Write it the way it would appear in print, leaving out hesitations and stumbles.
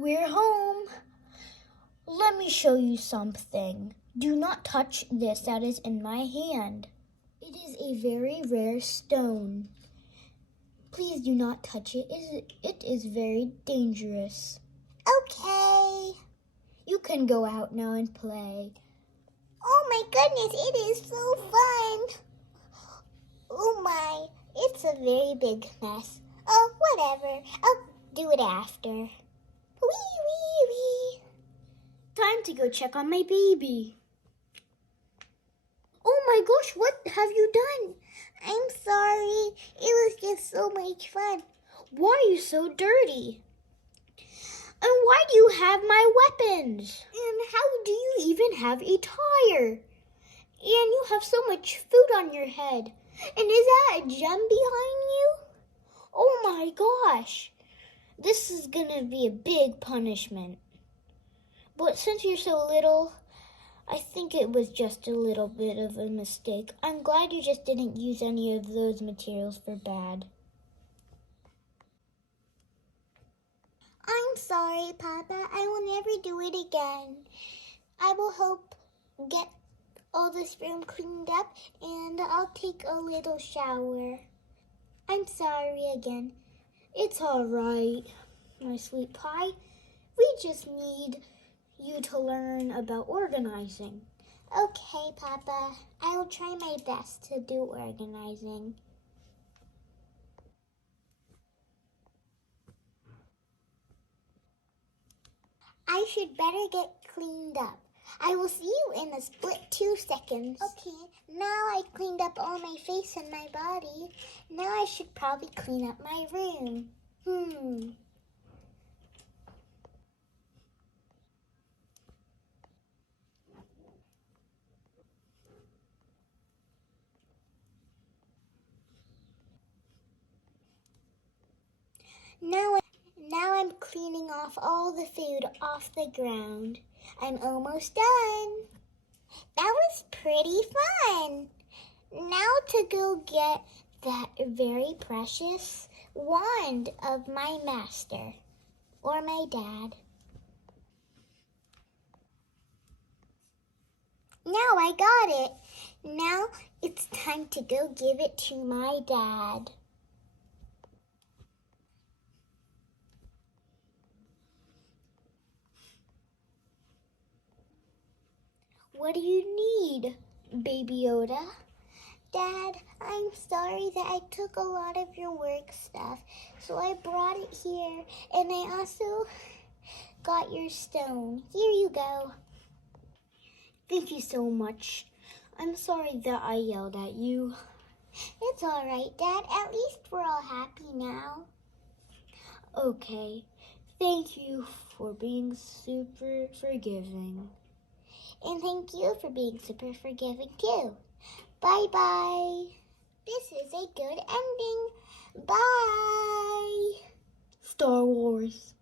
We're home. Let me show you something. Do not touch this that is in my hand. It is a very rare stone. Please do not touch it. It is very dangerous. Okay. You can go out now and play. Oh my goodness, it is so fun. Oh my, it's a very big mess. Oh, whatever. I'll do it after. Wee, wee, wee. Time to go check on my baby. Oh my gosh, what have you done? I'm sorry. It was just so much fun. Why are you so dirty? And why do you have my weapons? And how do you even have a tire? And you have so much food on your head. And is that a gem behind you? Oh my gosh. This is gonna be a big punishment. But since you're so little, I think it was just a little bit of a mistake. I'm glad you just didn't use any of those materials for bad. I'm sorry, Papa. I will never do it again. I will hope get all this room cleaned up and I'll take a little shower. I'm sorry again. It's all right, my sweet pie. We just need you to learn about organizing. Okay, Papa. I will try my best to do organizing. I should better get cleaned up. I will see you in a split 2 seconds. Okay, now I cleaned up all my face and my body. Now I should probably clean up my room. Now I'm cleaning off all the food off the ground. I'm almost done. That was pretty fun. Now to go get that very precious wand of my master or my dad. Now I got it. Now it's time to go give it to my dad. What do you need, Baby Yoda? Dad, I'm sorry that I took a lot of your work stuff, so I brought it here, and I also got your stone. Here you go. Thank you so much. I'm sorry that I yelled at you. It's all right, Dad. At least we're all happy now. Okay. Thank you for being super forgiving. And thank you for being super forgiving too. Bye-bye. This is a good ending. Bye. Star Wars.